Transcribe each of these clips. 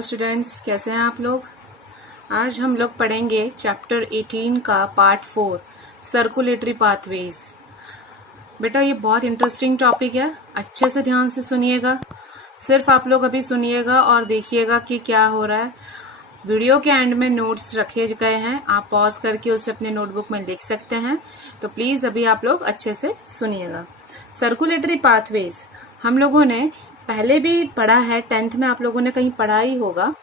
Hello students, कैसे हैं आप लोग। आज हम लोग पढ़ेंगे चैप्टर 18 का पार्ट 4 सर्कुलेटरी पाथवेज। बेटा ये बहुत इंटरेस्टिंग टॉपिक है, अच्छे से ध्यान से सुनिएगा। सिर्फ आप लोग अभी सुनिएगा और देखिएगा कि क्या हो रहा है। वीडियो के एंड में नोट्स रखे गए हैं, आप पॉज करके उसे अपने नोटबुक में लिख सकते हैं। तो प्लीज अभी आप लोग अच्छे से सुनिएगा। सर्कुलेटरी पाथवेज हम लोगों ने पहले भी पढ़ा है, 10th में आप लोगों ने कहीं पढ़ा ही होगा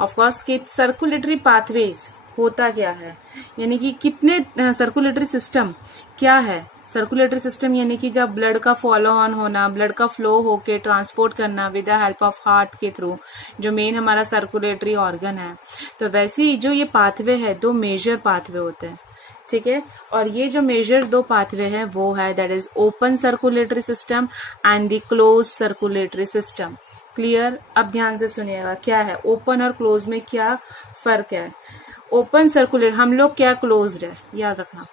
ऑफकोर्स कि सर्कुलेटरी पाथवेज होता क्या है, यानी कि कितने सर्कुलेटरी सिस्टम क्या है। सर्कुलेटरी सिस्टम यानी कि जब ब्लड का फॉलो ऑन होना, ब्लड का फ्लो होके ट्रांसपोर्ट करना with the help of heart के थ्रू, जो मेन हमारा सर्कुलेटरी ऑर्गन है। तो वैसे ही जो ये पाथवे है, दो मेजर पाथवे होते हैं, ठीक है। और ये जो मेजर दो पाथवे हैं वो है that is open circulatory system and the close circulatory system. Clear. अब ध्यान से सुनिएगा क्या है ओपन और क्लोज में क्या फर्क है। ओपन सर्कुलेट हम लोग क्या क्लोज्ड है, याद रखना,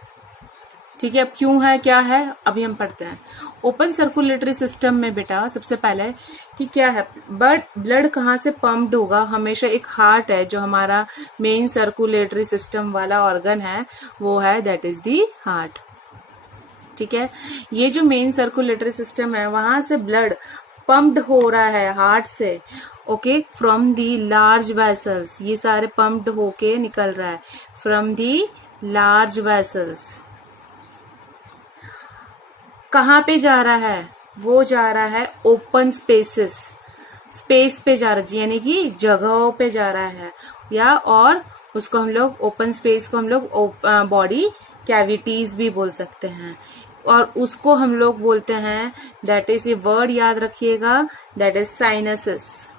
ठीक है। अब क्यों है क्या है अभी हम पढ़ते हैं। ओपन सर्कुलेटरी सिस्टम में बेटा सबसे पहले कि क्या है, ब्लड कहाँ से पंप्ड होगा। हमेशा एक हार्ट है जो हमारा मेन सर्कुलेटरी सिस्टम वाला ऑर्गन है, वो है दैट इज दी हार्ट, ठीक है। ये जो मेन सर्कुलेटरी सिस्टम है वहां से ब्लड पंप्ड हो रहा है हार्ट से, okay, from the large vessels. ये सारे पंप्ड होके निकल रहा है फ्रॉम दी लार्ज वेसल्स। कहाँ पे जा रहा है, वो जा रहा है ओपन स्पेसेस, स्पेस पे जा रहा है, यानी कि जगहों पे जा रहा है, या और उसको हम लोग ओपन स्पेस को हम लोग बॉडी कैविटीज भी बोल सकते हैं। और उसको हम लोग बोलते हैं दैट इज, ये वर्ड याद रखिएगा, that is sinuses.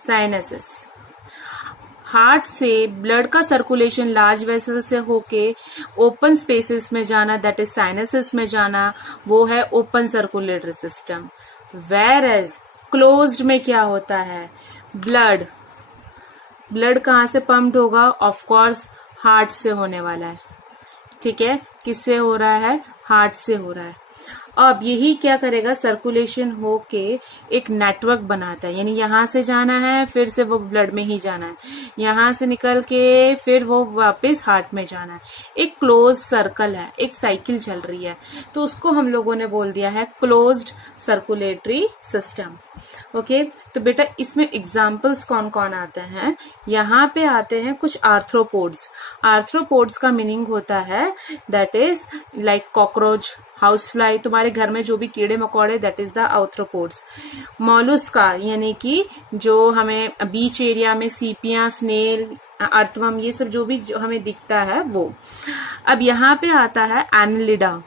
Sinuses heart से ब्लड का सर्कुलेशन लार्ज वेसल से होके ओपन स्पेसेस में जाना, दैट इज साइनसेस में जाना, वो है open circulatory system. Whereas closed में क्या होता है, ब्लड कहाँ से पंप्ड होगा, ऑफ कोर्स हार्ट से होने वाला है, ठीक है। किससे हो रहा है, हार्ट से हो रहा है। अब यही क्या करेगा, सर्कुलेशन होके एक नेटवर्क बनाता है, यानी यहां से जाना है फिर से वो ब्लड में ही जाना है, यहां से निकल के फिर वो वापस हार्ट में जाना है। एक क्लोज सर्कल है, एक साइकिल चल रही है, तो उसको हम लोगों ने बोल दिया है क्लोज्ड सर्कुलेटरी सिस्टम। ओके तो बेटा इसमें एग्जाम्पल्स कौन कौन आते हैं, यहाँ पे आते हैं कुछ आर्थ्रोपोड्स। आर्थ्रोपोड्स का मीनिंग होता है that is like cockroach, house fly, तुम्हारे घर में जो भी कीड़े मकोड़े, दैट इज द आर्थ्रोपोड्स। मॉलुस्का यानी कि जो हमें बीच एरिया में सीपियां, स्नेल, अर्थवर्म, ये सब जो भी जो हमें दिखता है वो। अब यहाँ पे आता है एनिलिडा।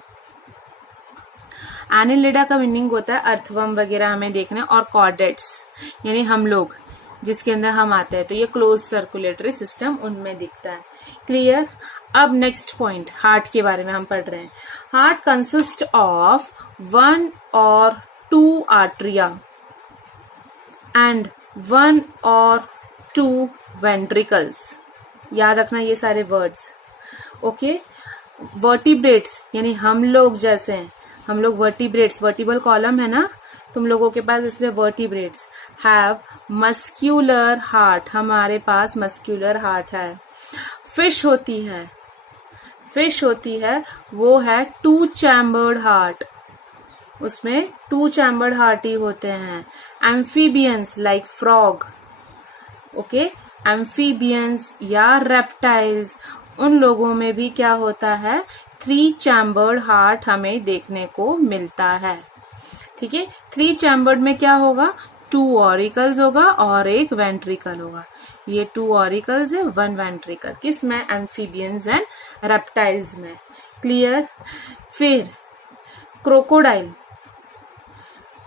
एनिलिडा का मीनिंग होता है अर्थवर्म वगैरह हमें देखने, और कॉर्डेट्स यानी हम लोग जिसके अंदर हम आते हैं, तो ये क्लोज सर्कुलेटरी सिस्टम उनमें दिखता है। क्लियर। अब नेक्स्ट पॉइंट, हार्ट के बारे में हम पढ़ रहे हैं। Heart consist of 1 or 2 atria and 1 or 2 ventricles. याद रखना ये सारे वर्ड्स, ओके। वर्टिब्रेट्स यानी हम लोग जैसे हैं, हम लोग वर्टिब्रेट्स, वर्टिबल कॉलम है ना तुम लोगों के पास, इसलिए वर्टिब्रेट्स हैव मस्क्यूलर हार्ट, हमारे पास मस्क्यूलर हार्ट है। फिश होती है वो है 2 चैम्बर्ड हार्ट, उसमें 2 चैम्बर्ड हार्ट ही होते हैं। Amphibians like frog, okay, amphibians या रेप्टाइल्स, उन लोगों में भी क्या होता है, 3 चैम्बर्ड हार्ट हमें देखने को मिलता है, ठीक है। 3 चैम्बर्ड में क्या होगा, 2 ऑरिकल्स होगा और एक वेंट्रिकल होगा। ये 2 ऑरिकल्स है, 1 वेंट्रिकल, किस में, एम्फीबियंस एंड रेप्टाइल्स में। क्लियर। फिर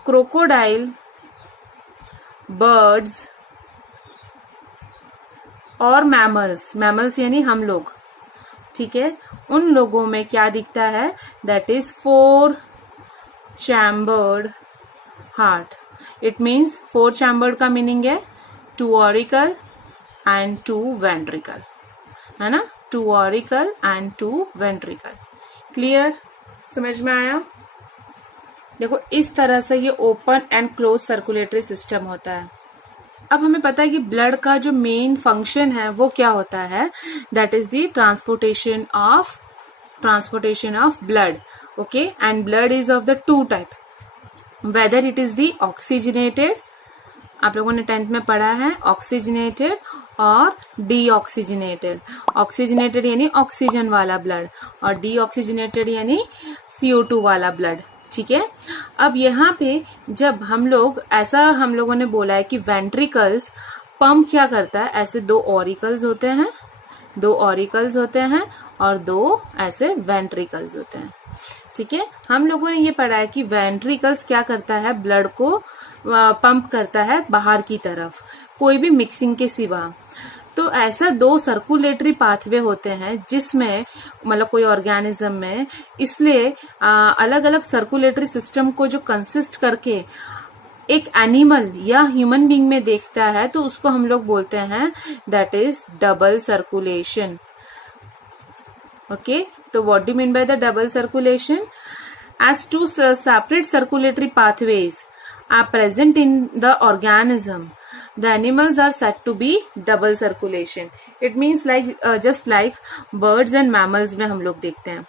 क्रोकोडाइल बर्ड्स और मैमल्स यानी हम लोग, ठीक है, उन लोगों में क्या दिखता है, that is 4 chambered heart. It means 4 chambered का मीनिंग है 2 ऑरिकल एंड 2 वेंट्रिकल, है ना, 2 ऑरिकल एंड 2 वेंट्रिकल। क्लियर, समझ में आया। देखो इस तरह से ये open and close circulatory system होता है। अब हमें पता है कि ब्लड का जो मेन फंक्शन है वो क्या होता है, that is the transportation of blood. Okay, and blood is of the two type, whether it is the oxygenated, आप लोगों ने 10th में पढ़ा है, ऑक्सीजनेटेड और डीऑक्सीजनेटेड. ऑक्सीजनेटेड यानी ऑक्सीजन वाला ब्लड और डीऑक्सीजनेटेड यानी CO2 वाला ब्लड. ठीक है. अब यहाँ पे जब हम लोगों ने बोला है कि वेंट्रिकल्स पंप क्या करता है, ऐसे दो ऑरिकल्स होते हैं और दो ऐसे वेंट्रिकल्स होते हैं. ठीक है. हम लोगों ने ये पढ़ा है कि वेंट्रिकल्स क्या करता है, ब्लड को पंप करता है बाहर की तरफ, कोई भी मिक्सिंग के सिवा. तो ऐसा दो सर्कुलेटरी पाथवे होते हैं जिसमें मतलब कोई ऑर्गेनिज्म में, इसलिए अलग अलग सर्कुलेटरी सिस्टम को जो कंसिस्ट करके एक एनिमल या ह्यूमन बीइंग में देखता है तो उसको हम लोग बोलते हैं that is double circulation. Okay, तो what do mean by the double circulation? As two separate circulatory pathways are present in the organism, the animals are said to be double circulation. It means like just like birds and mammals में हम लोग देखते हैं.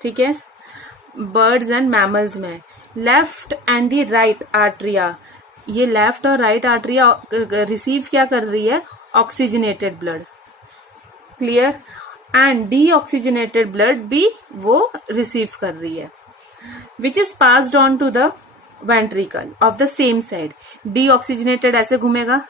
ठीक है, birds and mammals में left and the right arteria, ये left और right arteria receive क्या कर रही है, oxygenated blood. Clear? And deoxygenated blood भी वो receive कर रही है, which is passed on to the ventricle of the same side. Deoxygenated ऐसे घूमेगा,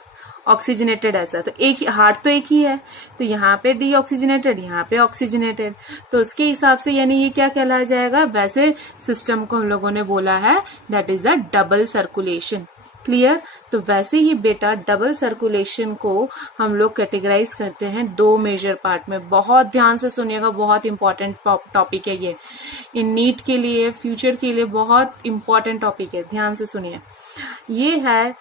ऑक्सीजनेटेड ऐसा, तो एक ही हार्ट तो एक ही है, तो यहाँ पे डीऑक्सीजनेटेड, यहाँ पे ऑक्सीजनेटेड, तो उसके हिसाब से यानी ये क्या कहलाया जाएगा, वैसे सिस्टम को हम लोगों ने बोला है that is the double circulation. Clear? तो वैसे ही बेटा डबल सर्कुलेशन को हम लोग कैटेगराइज करते हैं दो मेजर पार्ट में. बहुत ध्यान से सुनिएगा, बहुत इंपॉर्टेंट टॉपिक है ये, इन नीट के लिए, फ्यूचर के लिए बहुत इंपॉर्टेंट टॉपिक है, ध्यान से सुनिए. ये है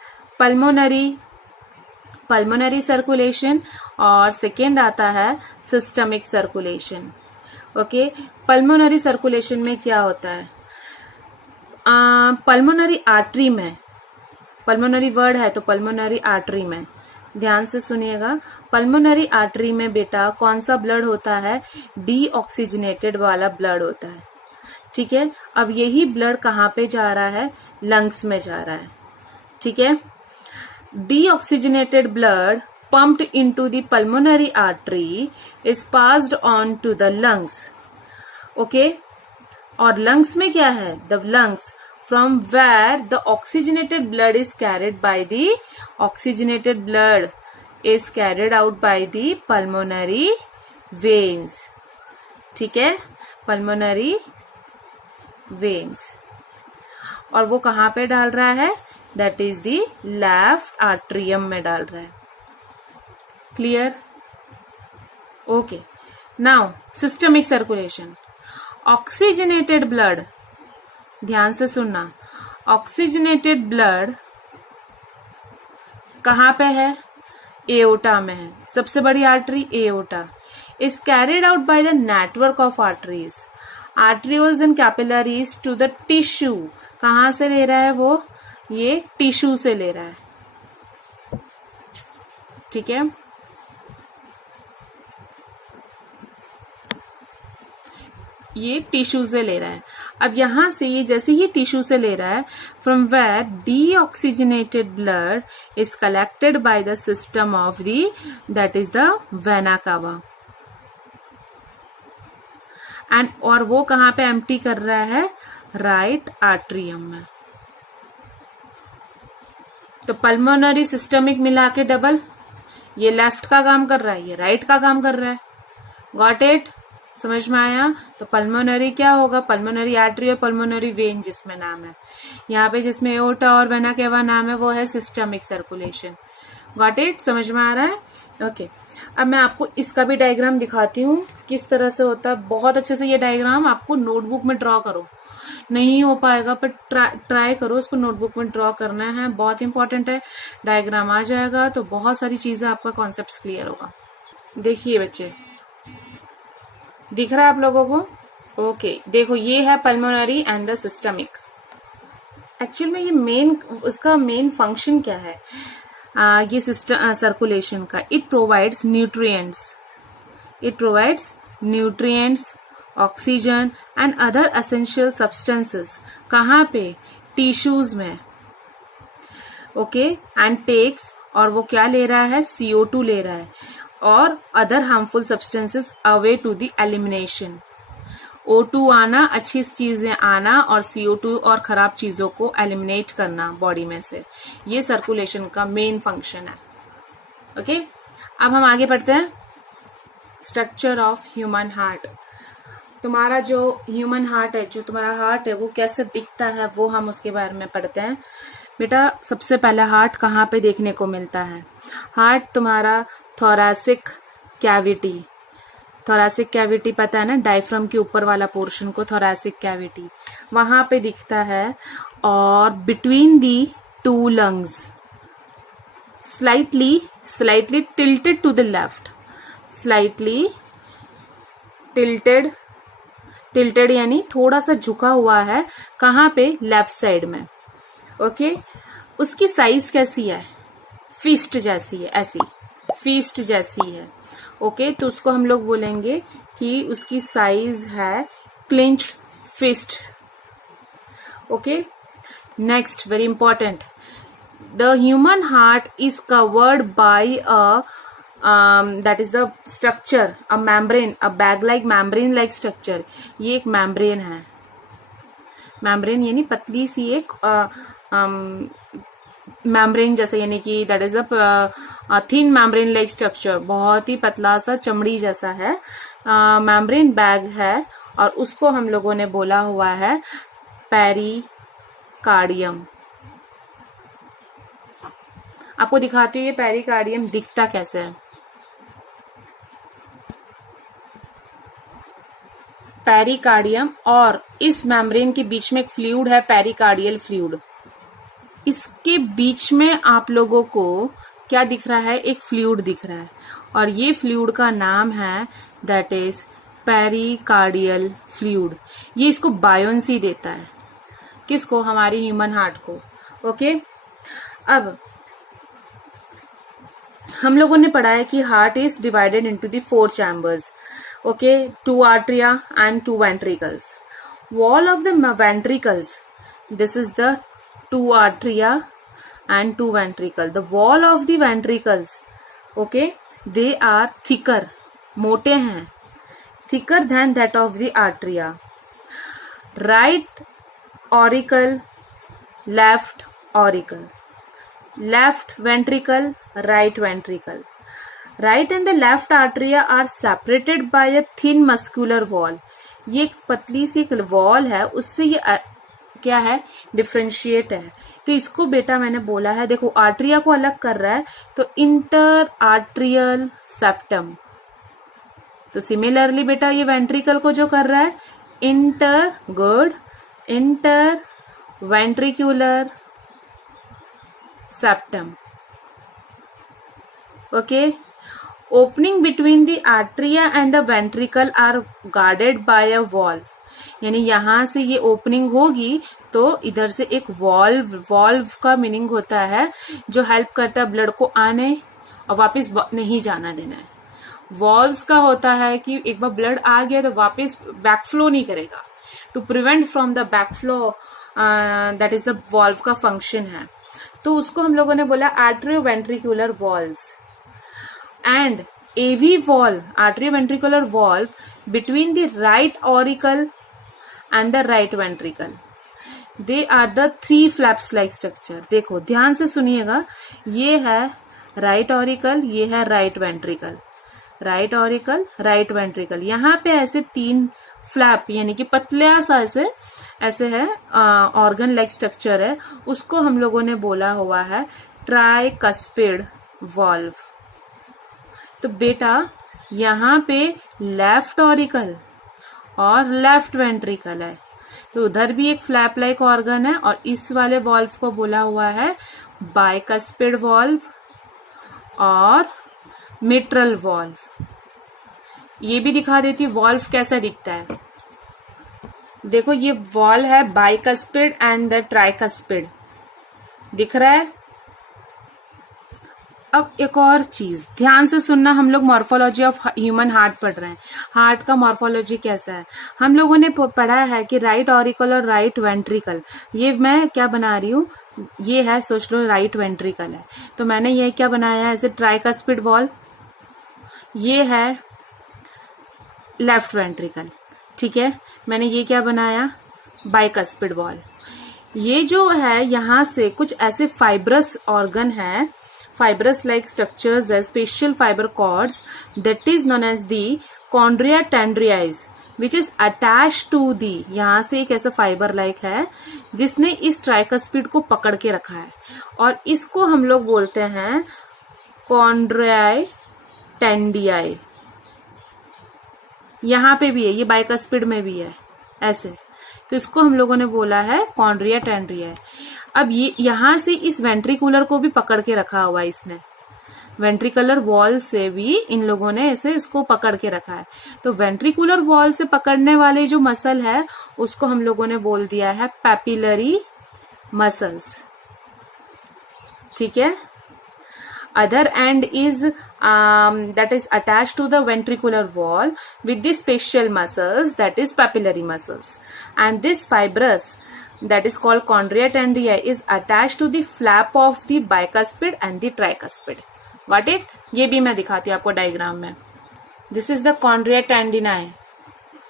पल्मोनरी सर्कुलेशन और सेकेंड आता है systemic circulation. Okay, pulmonary circulation में क्या होता है, पल्मोनरी आर्टरी में, पल्मोनरी वर्ड है तो पल्मोनरी आर्टरी में ध्यान से सुनिएगा. पल्मोनरी आर्टरी में बेटा कौन सा ब्लड होता है, डीऑक्सीजनेटेड वाला ब्लड होता है. ठीक है, अब यही ब्लड कहाँ पे जा रहा है, लंग्स में जा रहा है. ठीक है, deoxygenated blood pumped into the pulmonary artery is passed on to the lungs. Okay, और lungs में क्या है, the lungs from where the oxygenated blood is carried out by the pulmonary veins. ठीक है, pulmonary veins, और वो कहाँ पे डाल रहा है, that is the left atrium में डाल रहा है. Clear? Okay, now systemic circulation. Oxygenated blood, ध्यान से सुनना, ऑक्सीजनेटेड ब्लड कहाँ पे है, एओटा में है, सबसे बड़ी artery aorta. Is carried out by the network of arteries, arterioles and capillaries to the tissue. कहाँ से ले रहा है वो, ये टिश्यू से ले रहा है. ठीक है, ये टिश्यू से ले रहा है. अब यहां से ये जैसे ही टिश्यू से ले रहा है, from where deoxygenated blood is collected by the system of that is the vena cava, and और वो कहां पे एम्प्टी कर रहा है, राइट आर्ट्रियम में. तो पल्मोनरी सिस्टमिक मिला के डबल, ये लेफ्ट का काम कर रहा है, ये राइट का काम कर रहा है. Got it? समझ में आया? तो पल्मोनरी क्या होगा, पल्मोनरी आर्टरी और पल्मोनरी वेन जिसमें नाम है, यहाँ पे जिसमें एओर्टा और वेना केवा नाम है वो है सिस्टमिक सर्कुलेशन. Got it? समझ में आ रहा है? ओके, अब मैं आपको इसका भी डायग्राम दिखाती हूँ किस तरह से होता है. बहुत अच्छे से ये डायग्राम आपको नोटबुक में ड्रॉ करो, नहीं हो पाएगा पर ट्राई करो, उसको नोटबुक में ड्रॉ करना है, बहुत इंपॉर्टेंट है. डायग्राम आ जाएगा तो बहुत सारी चीजें आपका कॉन्सेप्ट क्लियर होगा. देखिए बच्चे, दिख रहा है आप लोगों को? ओके, देखो ये है pulmonary and the systemic. Actual में ये उसका मेन फंक्शन क्या है, ये सिस्टम सर्कुलेशन का, it provides nutrients, oxygen and other essential substances. कहाँ पे? टिश्यूज में। ओके, एंड टेक्स, और वो क्या ले रहा है? CO2 ले रहा है, और other harmful substances away to the elimination. O2 आना, अच्छी चीजें आना, और CO2 और खराब चीजों को एलिमिनेट करना बॉडी में से। ये सर्कुलेशन का मेन फंक्शन है। ओके, अब हम आगे बढ़ते हैं। Structure of human heart. तुम्हारा जो ह्यूमन हार्ट है, जो तुम्हारा हार्ट है, वो कैसे दिखता है, वो हम उसके बारे में पढ़ते हैं। बेटा, सबसे पहला हार्ट कहाँ पे देखने को मिलता है? हार्ट तुम्हारा थोरैसिक कैविटी पता है ना, डायफ्राम के ऊपर वाला पोर्शन को थोरैसिक कैविटी, वहां पे दिखता है। और between the two lungs, slightly tilted to the left, slightly tilted यानी थोड़ा सा झुका हुआ है। कहाँ पे? लेफ्ट साइड में। ओके, उसकी साइज कैसी है? फिस्ट जैसी है, ऐसी फिस्ट जैसी है। ओके, तो उसको हम लोग बोलेंगे कि उसकी साइज है clenched fist. Okay, next, very important, the human heart is covered by that is the structure, a membrane, a bag like membrane like structure। ये एक membrane है। membrane यानी पतली सी एक membrane जैसा, यानी कि that is a thin membrane like structure, बहुत ही पतला सा चमड़ी जैसा है। membrane bag है, और उसको हम लोगों ने बोला हुआ है पेरिकार्डियम। आपको दिखाती हूँ ये पेरिकार्डियम दिखता कैसे है। पेरिकार्डियम, और इस मेम्ब्रेन के बीच में एक फ्लूइड है, पेरिकार्डियल फ्लूइड। इसके बीच में आप लोगों को क्या दिख रहा है? एक फ्लूइड दिख रहा है, और ये फ्लूइड का नाम है दैट इज पेरिकार्डियल फ्लूइड। ये इसको बायोंसी देता है। किसको? हमारे ह्यूमन हार्ट को। ओके, अब हम लोगों ने पढ़ा है कि heart is divided into the 4 chambers. Okay, 2 atria and 2 ventricles. Wall of the ventricles, this is the 2 atria and 2 ventricle. The wall of the ventricles, okay, they are thicker, मोटे हैं, thicker than that of the atria. Right auricle, left auricle, left ventricle, right ventricle. Right and the left atria are separated by a thin muscular wall. ये एक पतली सी wall है, उससे ये क्या है? डिफ्रेंशिएट है। तो इसको बेटा मैंने बोला है, देखो आर्ट्रिया को अलग कर रहा है, तो इंटर आर्ट्रियल सेप्टम। तो सिमिलरली बेटा ये वेंट्रिकल को जो कर रहा है, inter ventricular septum. Okay, opening between the atria and the ventricle are guarded by a valve। यानी यहां से ये ओपनिंग होगी तो इधर से एक वॉल्व का मीनिंग होता है जो हेल्प करता है ब्लड को आने और वापस नहीं जाना देना है। वॉल्व्स का होता है कि एक बार ब्लड आ गया तो वापस बैकफ्लो नहीं करेगा, to prevent from the backflow, that is the valve का फंक्शन है। तो उसको हम लोगों ने बोला atrioventricular valves. And AV valve, atrioventricular valve, between the right auricle and the right ventricle. They are the 3 flaps like structure। देखो ध्यान से सुनिएगा, ये है right auricle, ये है right ventricle, right auricle, right ventricle। यहाँ पे ऐसे 3 फ्लैप यानी कि पतला सा ऐसे है ऑर्गन लाइक स्ट्रक्चर है, उसको हम लोगों ने बोला हुआ है ट्राइकस्पिड वॉल्व। तो बेटा यहाँ पे लेफ्ट ऑरिकल और लेफ्ट वेंट्रिकल है, तो उधर भी एक फ्लैप लाइक ऑर्गन है, और इस वाले वॉल्व को बोला हुआ है बाइकस्पिड वॉल्व और मिट्रल वॉल्व। ये भी दिखा देती वॉल्व कैसा दिखता है। देखो ये वॉल है बाइकस्पिड एंड द ट्राइकस्पिड, दिख रहा है। अब एक और चीज ध्यान से सुनना, हम लोग मॉर्फोलॉजी ऑफ ह्यूमन हार्ट पढ़ रहे हैं। हार्ट का मॉर्फोलॉजी कैसा है, हम लोगों ने पढ़ा है कि राइट ऑरिकल और राइट वेंट्रिकल, ये मैं क्या बना रही हूँ, ये है, सोच लो राइट वेंट्रिकल है, तो मैंने ये क्या बनाया है, ऐसे ट्राइकस्पिड वॉल, ये है लेफ्ट वेंट्रिकल, ठीक है। मैंने ये क्या बनाया, बाइकस्पिड वॉल। ये जो है यहाँ से कुछ ऐसे फाइब्रस ऑर्गन है, fibrous like structures as spatial fiber cords that is known as the chondria tendriae which is attached to the, यहाँ से एक ऐसा फाइबर लाइक है जिसने इस ट्राइकस्पिड को पकड़ के रखा है, और इसको हम लोग बोलते हैं कॉन्ड्रियाई टेंडियाई। यहाँ पे भी है, ये बाइकस्पिड में भी है ऐसे, तो इसको हम लोगों ने बोला है कॉन्ड्रिया टेंड्रिया। अब ये यहां से इस वेंट्रिकुलर को भी पकड़ के रखा हुआ है इसने, वेंट्रिकुलर वॉल से भी इन लोगों ने ऐसे इसको पकड़ के रखा है। तो वेंट्रिकुलर वॉल से पकड़ने वाले जो मसल है उसको हम लोगों ने बोल दिया है पैपिलरी मसल्स, ठीक है। Other end is that is attached to the ventricular wall with the special muscles, that is papillary muscles, and this fibrous that is called chondria tendria is attached to the flap of the bicuspid and the tricuspid. Got it? ये भी मैं दिखाती हूँ आपको diagram में। This is the chondria tendinae.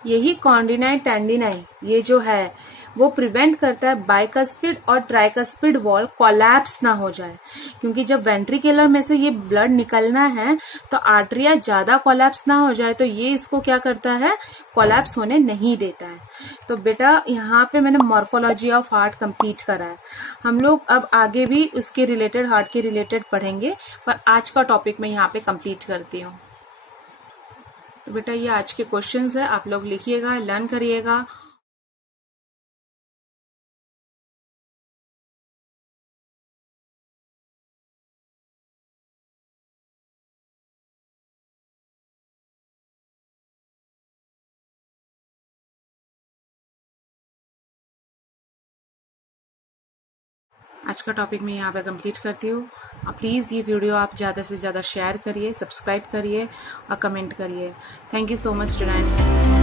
यही कॉन्डिनाई टेंडिनाई ये जो है वो प्रिवेंट करता है बाइकस्पिड और ट्राइकस्पिड वॉल कोलैप्स ना हो जाए, क्योंकि जब वेंट्रिकुलर में से ये ब्लड निकलना है तो आर्टरिया ज्यादा कोलैप्स ना हो जाए, तो ये इसको क्या करता है, कोलैप्स होने नहीं देता है। तो बेटा यहाँ पे मैंने मॉर्फोलॉजी ऑफ हार्ट कंप्लीट करा है। हम लोग अब आगे भी उसके रिलेटेड, हार्ट के रिलेटेड पढ़ेंगे, पर आज का टॉपिक मैं यहाँ पे कंप्लीट करती हूँ। तो बेटा ये आज के क्वेश्चंस है, आप लोग लिखिएगा, लर्न करिएगा। आज का टॉपिक मैं यहाँ पे कंप्लीट करती हूँ। प्लीज़ ये वीडियो आप ज़्यादा से ज़्यादा शेयर करिए, सब्सक्राइब करिए और कमेंट करिए। Thank you so much students.